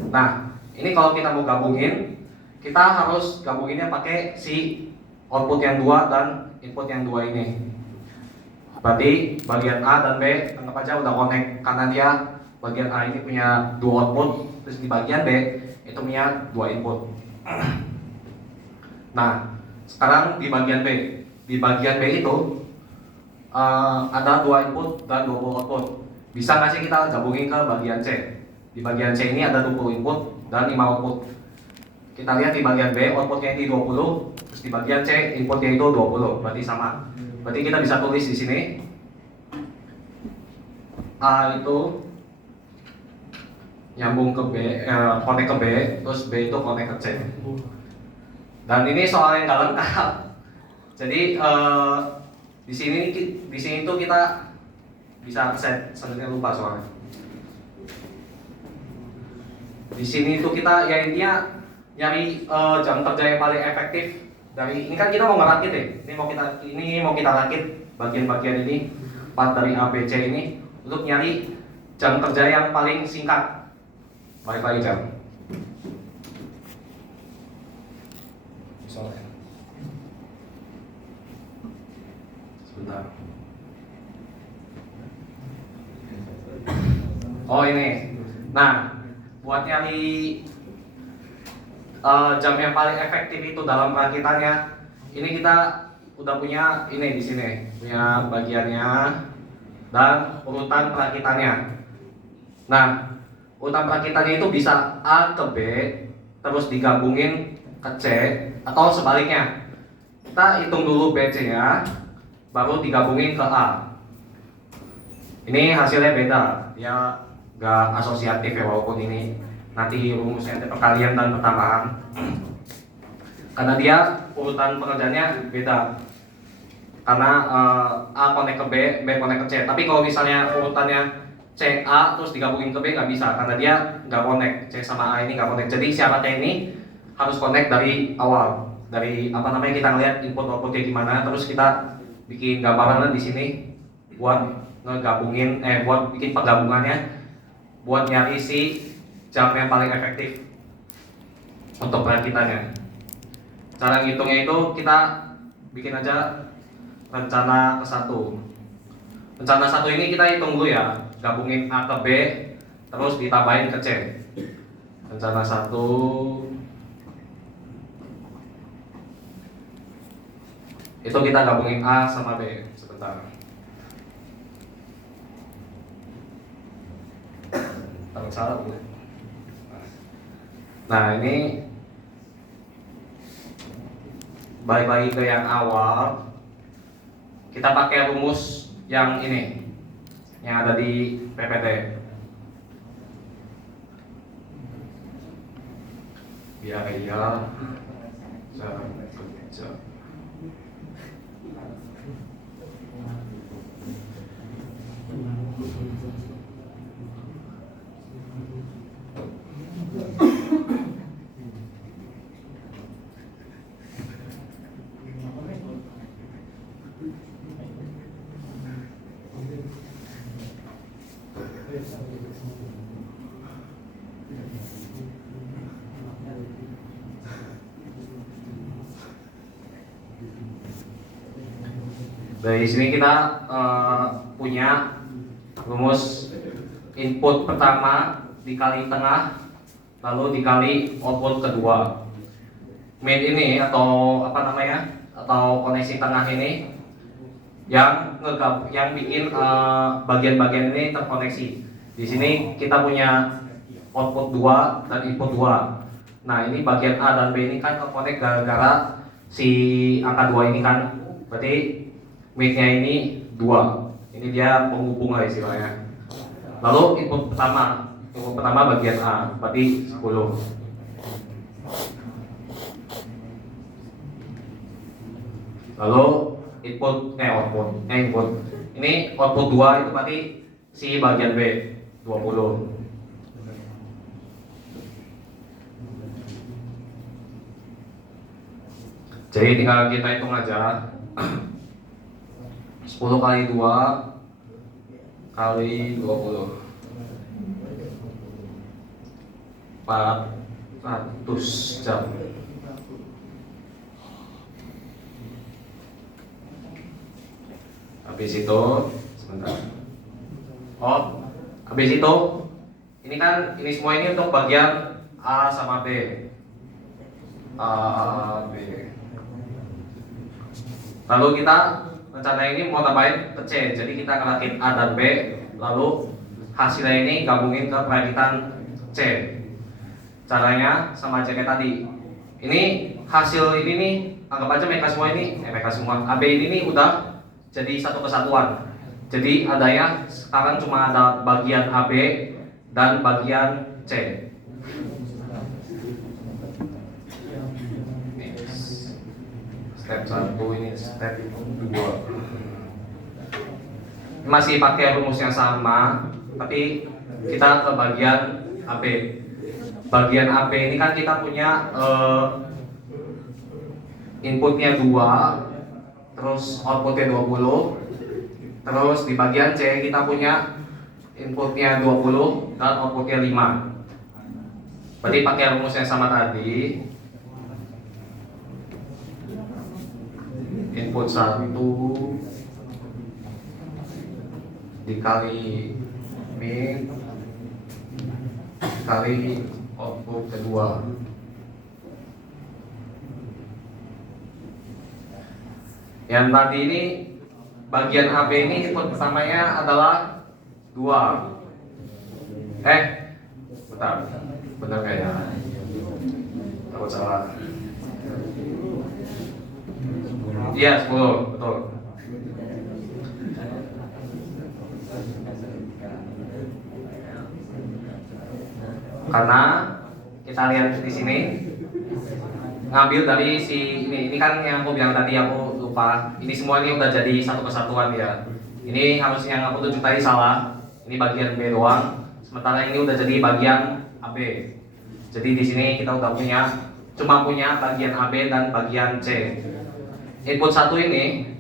Nah, ini kalau kita mau gabungin, kita harus gabunginnya pakai si output yang 2 dan input yang 2 ini. Berarti bagian A dan B anggap aja udah connect karena dia bagian A ini punya 2 output, terus di bagian B itu punya 2 input. Nah, sekarang di bagian B. Di bagian B itu ada 2 input dan 20 output. Bisa nggak sih kita gabungin ke bagian C? Di bagian C ini ada 20 input dan 5 output. Kita lihat di bagian B outputnya itu 20, terus di bagian C inputnya itu 20, berarti sama. Berarti kita bisa tulis di sini A itu nyambung ke B, connect ke B, terus B itu connect ke C. Dan ini soal yang nggak lengkap. Jadi di sini tuh kita bisa set, sebenarnya lupa soalnya. Di sini tuh kita ya intinya nyari jam kerja yang paling efektif dari ini kan kita mau ngerakit ya. Ini mau kita rakit bagian-bagian ini part dari A, B, C ini untuk nyari jam kerja yang paling singkat. Balik lagi jam. Soalnya. Sebentar. Oh ini. Nah, buat nyari jam yang paling efektif itu dalam perakitannya, ini kita udah punya ini di sini, punya bagiannya dan urutan perakitannya. Nah, urutan perakitannya itu bisa A ke B, terus digabungin ke C, atau sebaliknya. Kita hitung dulu B, C-nya, baru digabungin ke A. Ini hasilnya beda, dia nggak asosiatif ya, walaupun ini nanti rumusnya ada perkalian dan pertambahan. Karena dia urutan pekerjaannya beda. Karena A connect ke B, B connect ke C. Tapi kalau misalnya urutannya C A terus digabungin ke B nggak bisa, karena dia nggak connect. C sama A ini nggak connect. Jadi syaratnya ini harus connect dari awal. Dari kita ngelihat input output kayak gimana, terus kita bikin gambaran di sini buat ngegabungin, buat bikin penggabungannya, buat nyari si jam yang paling efektif untuk perakitannya. Cara ngitungnya itu kita bikin aja rencana ke 1. Rencana 1 ini kita hitung dulu ya, gabungin A ke B terus ditambahin ke C. Rencana 1 itu kita gabungin A sama B. Sebentar. Salah. Nah, ini balik lagi ke yang awal. Kita pakai rumus yang ini, yang ada di PPT. Biar iya kerja. Dari sini kita punya rumus input pertama dikali tengah lalu dikali output kedua. Mid ini atau apa namanya atau koneksi tengah ini yang bikin bagian-bagian ini terkoneksi. Di sini kita punya output 2 dan input 2. Nah, ini bagian A dan B ini kan terkonek gara-gara si angka 2 ini kan. Berarti midnya ini 2. Ini dia penghubung lah istilahnya. Lalu input pertama bagian A, berarti 10. Lalu input. Ini output 2 itu berarti si bagian B 20. Jadi tinggal kita hitung aja. 10 kali 2 kali 20 400 jam. Habis itu sebentar. Habis itu ini kan ini semua ini untuk bagian A sama B. A, B. Lalu kita rencana ini mau tambahin ke C. Jadi kita ngerakin A dan B, lalu hasilnya ini gabungin ke perakitan C. Caranya sama aja kayak tadi. Ini hasil ini nih, anggap aja mereka semua ini, AB ini nih udah jadi satu kesatuan. Jadi adanya sekarang cuma ada bagian AB dan bagian C. Step 1 ini step 2. Masih pakai rumus yang sama, tapi kita ke bagian AB. Bagian AB ini kan kita punya inputnya 2, terus outputnya 20. Terus di bagian C kita punya inputnya 20 dan outputnya 5. Berarti pakai rumus yang sama tadi. Input 1 dikali min kali output kedua. Yang tadi ini bagian AB ini input pertamanya adalah 2. Bentar, benar kayaknya. Takut salah. Iya, 10, betul. Karena kita lihat di sini ngambil dari si ini kan yang aku bilang tadi, aku lupa. Ini semua ini udah jadi satu kesatuan ya. Ini harusnya yang aku tunjuk tadi salah. Ini bagian B doang. Sementara ini udah jadi bagian AB. Jadi di sini kita udah cuma punya bagian AB dan bagian C. Input 1 ini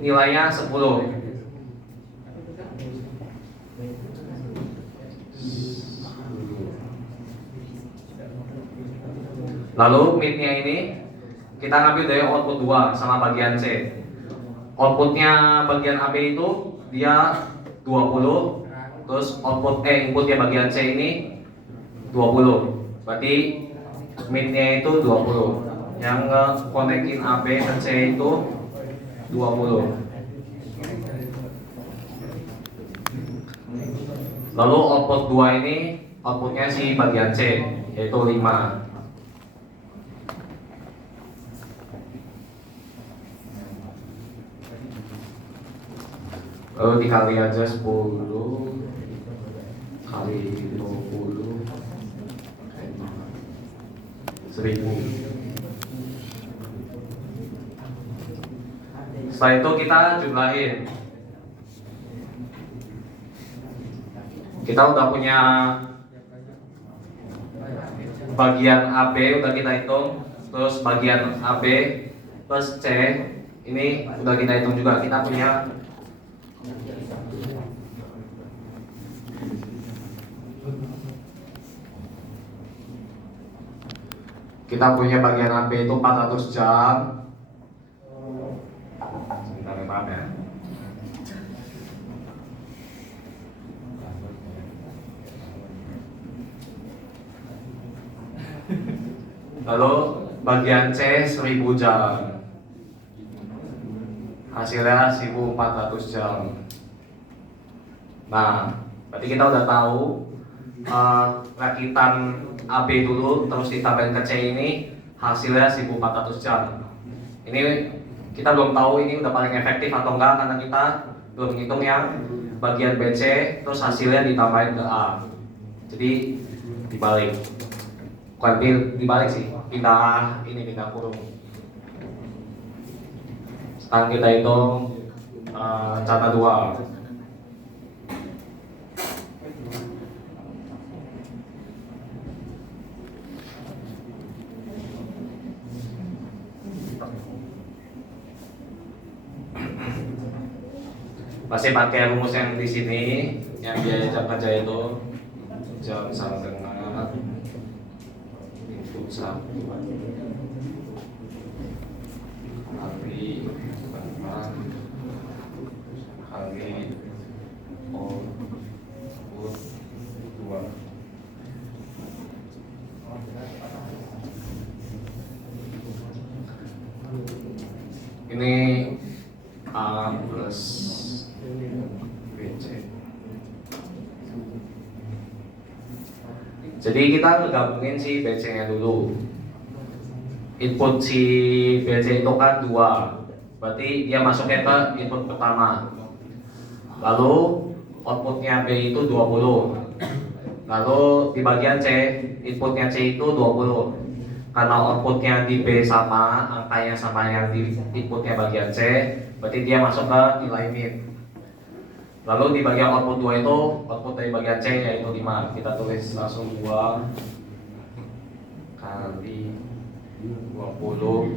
nilainya 10. Lalu midnya ini kita ngambil dari output 2 sama bagian C. Outputnya bagian AB itu dia 20, terus inputnya bagian C ini 20. Berarti midnya itu 20. Yang nge-konekin AB dan C itu 20. Lalu output 2 ini outputnya si bagian C, yaitu 5. Lalu dikali aja 10 kali 20 1000. Setelah itu kita jumlahin. Kita udah punya bagian AB udah kita hitung, terus bagian AB plus C ini udah kita hitung juga. Kita punya bagian AB itu 400 jam. Lalu bagian C 1000 jam. Hasilnya 1400 jam. Nah, berarti kita udah tahu rakitan AB dulu terus ditambahin ke C ini hasilnya 1400 jam. Ini kita belum tahu ini udah paling efektif atau enggak karena kita belum menghitung yang bagian BC terus hasilnya ditambahin ke A. Jadi dibalik. Bukan dibalik sih, pindah kurung. Sekarang kita hitung cara 2. Masih pakai rumus yang di sini, yang biaya jam kerja itu jam sama dengan input 1 kali output 2. Ini A plus BC. Jadi kita ngegabungin si BC-nya dulu. Input si BC itu kan 2, berarti dia masuknya ke input pertama. Lalu outputnya B itu 20. Lalu di bagian C, inputnya C itu 20. Karena outputnya di B sama, angkanya sama yang di inputnya bagian C, berarti dia masuk ke nilai min. Lalu di bagian output 2 itu, output dari bagian C yaitu 5. Kita tulis langsung 2 kali 20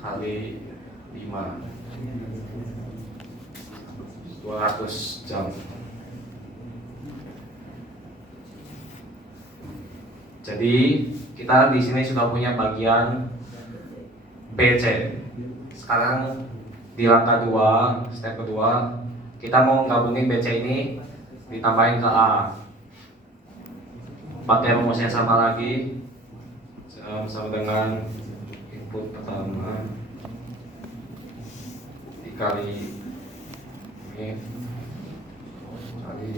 kali 5, 200 jam. Jadi kita di sini sudah punya bagian BC. Sekarang di langkah 2, step kedua, kita mau gabungin BC ini ditambahin ke A. Pakai rumusnya sama lagi, sama dengan input pertama dikali ini kali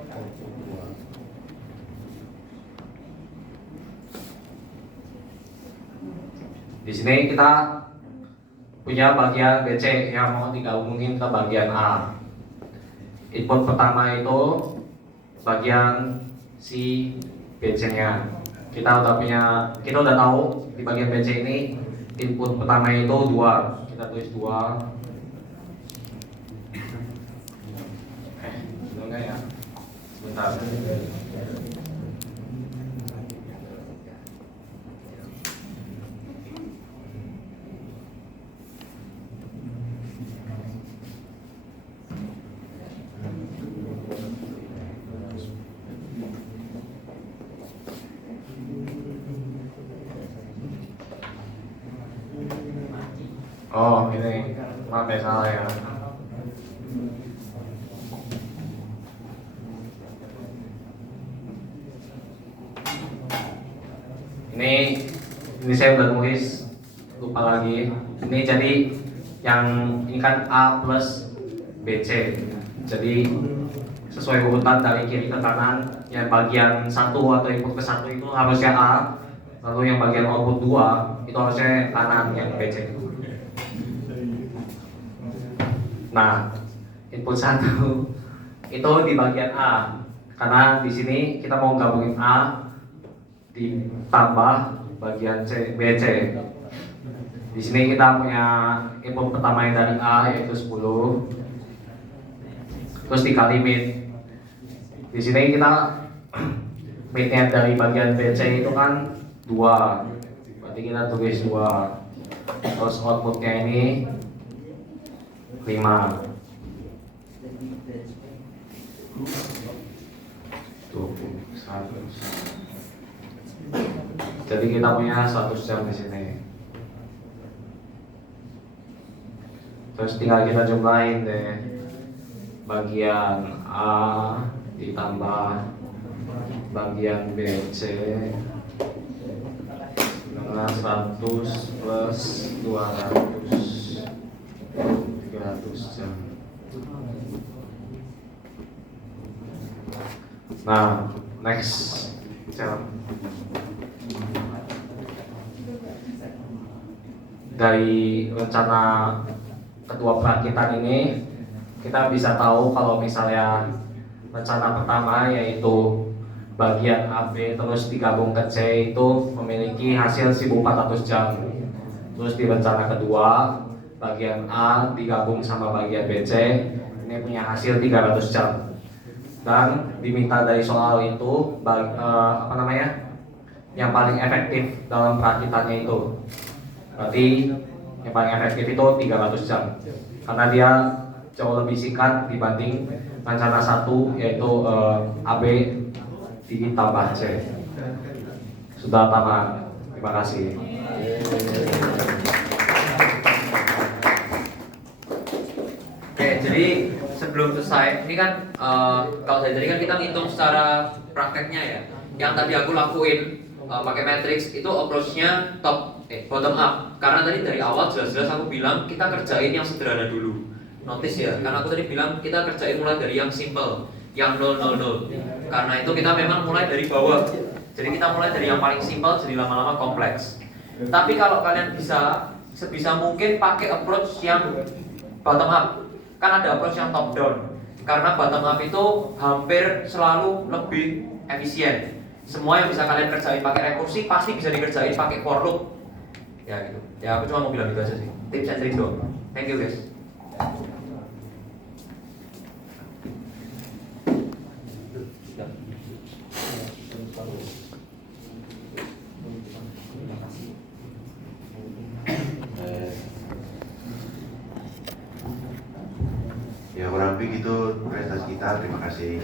output 2. Di sini kita punya bagian BC yang mau digabungin ke bagian A. Input pertama itu bagian si BC-nya. Kita udah tahu di bagian BC ini input pertama itu 2. Kita tulis 2. Enggak ya? Sebentar. Oh ini, maaf ya salah ya. Ini saya udah nulis, lupa lagi. Ini jadi yang ini kan A plus BC. Jadi sesuai urutan dari kiri ke kanan. Yang bagian 1 atau input ke 1 itu harusnya A. Lalu yang bagian output 2 itu harusnya kanan yang BC itu. Nah, input 1 itu di bagian A. Karena di sini kita mau gabungin A ditambah bagian C, BC. Di sini kita punya input pertama yang dari A yaitu 10. Terus dikali min. Di sini kita minnya dari bagian BC itu kan 2. Berarti kita tulis 2. Terus outputnya ini 5. Jadi kita punya 100 jam di sini. Terus tinggal kita jumlahin deh. Bagian A ditambah bagian BC karena 100 plus 200 300 jam. Nah, next jam. Dari rencana kedua perakitan ini kita bisa tahu kalau misalnya rencana pertama yaitu bagian AB terus digabung ke C itu memiliki hasil 1400 jam. Terus di rencana kedua bagian A digabung sama bagian BC ini punya hasil 300 jam. Dan diminta dari soal itu yang paling efektif dalam perakitannya itu. Berarti yang paling efektif itu 300 jam. Karena dia jauh lebih singkat dibanding rencana 1 yaitu AB ditambah C. Sudah tamat. Terima kasih. Oke, jadi sebelum selesai, ini kan kalau saya tadi kan kita ngitung secara prakteknya ya. Yang tadi aku lakuin pakai matrix itu approach-nya bottom up. Karena tadi dari awal jelas-jelas aku bilang kita kerjain yang sederhana dulu. Notice ya, karena aku tadi bilang kita kerjain mulai dari yang simple, yang 000. Karena itu kita memang mulai dari bawah. Jadi kita mulai dari yang paling simple jadi lama-lama kompleks. Tapi kalau kalian bisa sebisa mungkin pakai approach yang bottom up. Kan ada approach yang top down. Karena bottom up itu hampir selalu lebih efisien. Semua yang bisa kalian kerjain pakai rekursi pasti bisa dikerjain pakai for loop. Ya gitu. Ya aku cuma mau bilang gitu aja sih. Tips and trick doang. Thank you guys. Ya kurang lebih gitu prestasi kita. Terima kasih.